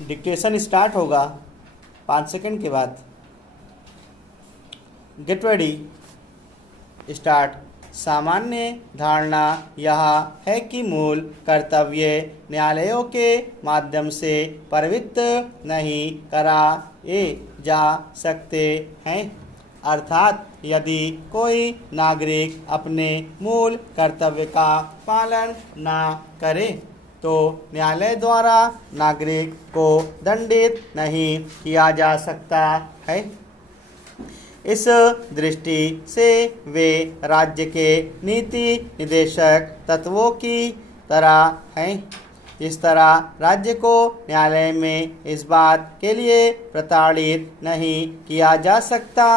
Dictation start होगा 5 second के बाद। Get ready, start. सामान्य धारणा यह है कि मूल कर्तव्य न्यायालयों के माध्यम से परिवृत्त नहीं कराए जा सकते हैं। अर्थात यदि कोई नागरिक अपने मूल कर्तव्य का पालन न करे तो न्यायालय द्वारा नागरिक को दंडित नहीं किया जा सकता है। इस दृष्टि से वे राज्य के नीति निदेशक तत्वों की तरह हैं। इस तरह राज्य को न्यायालय में इस बात के लिए प्रताड़ित नहीं किया जा सकता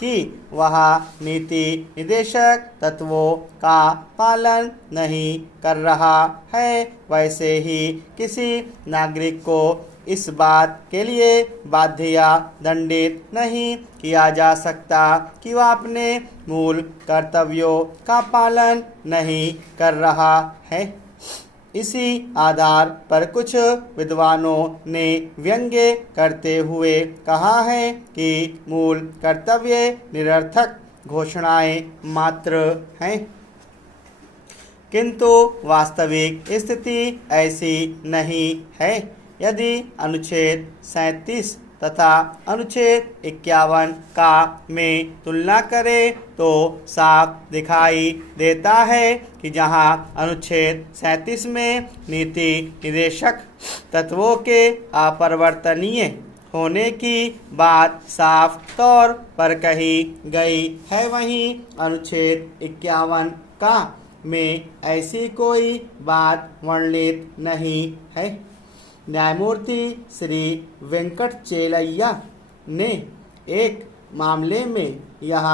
कि वह नीति निदेशक तत्वों का पालन नहीं कर रहा है। वैसे ही किसी नागरिक को इस बात के लिए बाध्य या दंडित नहीं किया जा सकता कि वह अपने मूल कर्तव्यों का पालन नहीं कर रहा है। इसी आधार पर कुछ विद्वानों ने व्यंग्य करते हुए कहा है कि मूल कर्तव्य निरर्थक घोषणाएं मात्र हैं, किंतु वास्तविक स्थिति ऐसी नहीं है। यदि अनुच्छेद 37 तथा अनुच्छेद 51 का में तुलना करें तो साफ दिखाई देता है कि जहां अनुच्छेद 37 में नीति निदेशक तत्वों के अपरिवर्तनीय होने की बात साफ तौर पर कही गई है, वहीं अनुच्छेद 51 का में ऐसी कोई बात वर्णित नहीं है। न्यायमूर्ति श्री वेंकटचेलैया ने एक मामले में यह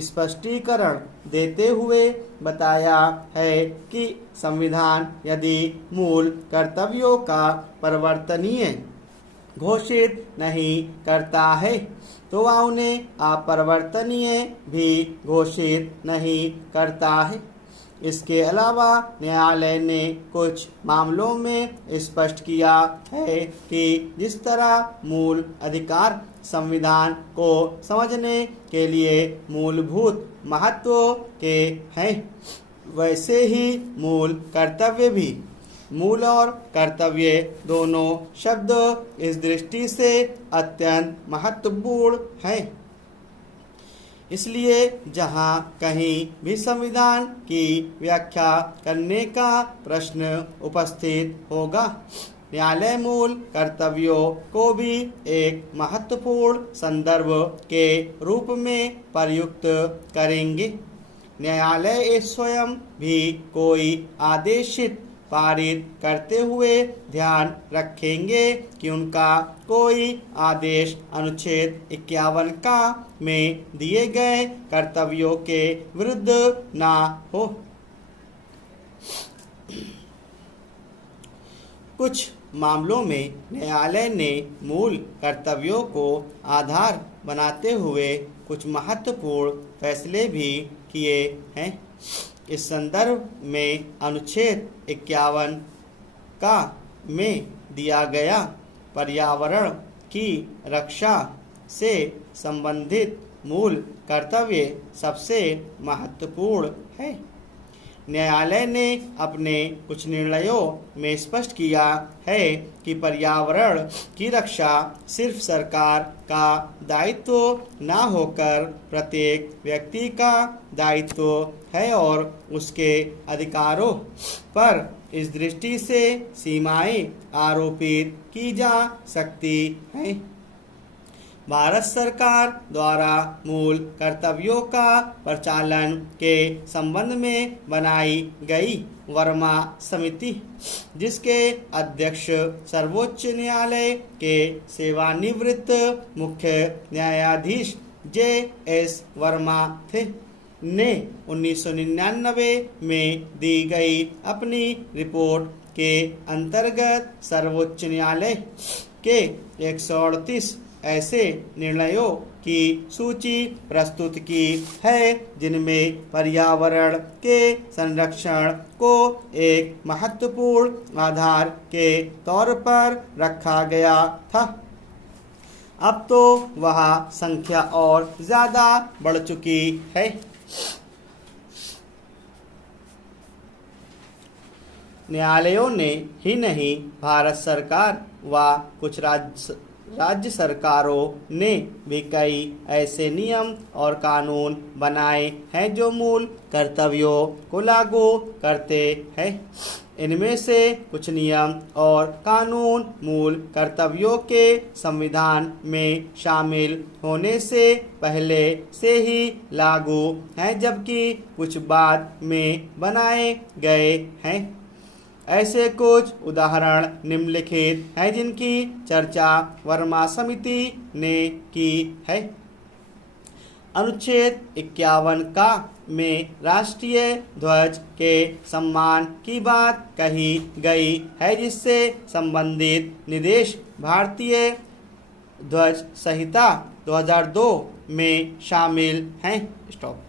स्पष्टीकरण देते हुए बताया है कि संविधान यदि मूल कर्तव्यों का परिवर्तनीय घोषित नहीं करता है तो वह उन्हें अपरिवर्तनीय भी घोषित नहीं करता है। इसके अलावा न्यायालय ने कुछ मामलों में स्पष्ट किया है कि जिस तरह मूल अधिकार संविधान को समझने के लिए मूलभूत महत्व के हैं, वैसे ही मूल कर्तव्य भी। मूल और कर्तव्य दोनों शब्द इस दृष्टि से अत्यंत महत्वपूर्ण हैं। इसलिए जहाँ कहीं भी संविधान की व्याख्या करने का प्रश्न उपस्थित होगा, न्यायालय मूल कर्तव्यों को भी एक महत्वपूर्ण संदर्भ के रूप में प्रयुक्त करेंगे। न्यायालय स्वयं भी कोई आदेशित पारित करते हुए ध्यान रखेंगे कि उनका कोई आदेश अनुच्छेद 51 का में दिए गए कर्तव्यों के विरुद्ध ना हो। कुछ मामलों में न्यायालय ने मूल कर्तव्यों को आधार बनाते हुए कुछ महत्वपूर्ण फैसले भी किए हैं। इस संदर्भ में अनुच्छेद 51 का में दिया गया पर्यावरण की रक्षा से संबंधित मूल कर्तव्य सबसे महत्वपूर्ण है। न्यायालय ने अपने कुछ निर्णयों में स्पष्ट किया है कि पर्यावरण की रक्षा सिर्फ सरकार का दायित्व न होकर प्रत्येक व्यक्ति का दायित्व है और उसके अधिकारों पर इस दृष्टि से सीमाएं आरोपित की जा सकती हैं। भारत सरकार द्वारा मूल कर्तव्यों का प्रचालन के संबंध में बनाई गई वर्मा समिति, जिसके अध्यक्ष सर्वोच्च न्यायालय के सेवानिवृत्त मुख्य न्यायाधीश J.S. वर्मा थे, ने 1999 में दी गई अपनी रिपोर्ट के अंतर्गत सर्वोच्च न्यायालय के 138 ऐसे निर्णयों की सूची प्रस्तुत की है जिनमें पर्यावरण के संरक्षण को एक महत्वपूर्ण आधार के तौर पर रखा गया था। अब तो वह संख्या और ज़्यादा बढ़ चुकी है। न्यायालयों ने ही नहीं, भारत सरकार व कुछ राज्य सरकारों ने भी कई ऐसे नियम और कानून बनाए हैं जो मूल कर्तव्यों को लागू करते हैं। इनमें से कुछ नियम और कानून मूल कर्तव्यों के संविधान में शामिल होने से पहले से ही लागू हैं, जबकि कुछ बाद में बनाए गए हैं। ऐसे कुछ उदाहरण निम्नलिखित हैं जिनकी चर्चा वर्मा समिति ने की है। अनुच्छेद 51 का में राष्ट्रीय ध्वज के सम्मान की बात कही गई है, जिससे संबंधित निर्देश भारतीय ध्वज संहिता 2002 में शामिल हैं। स्टॉप।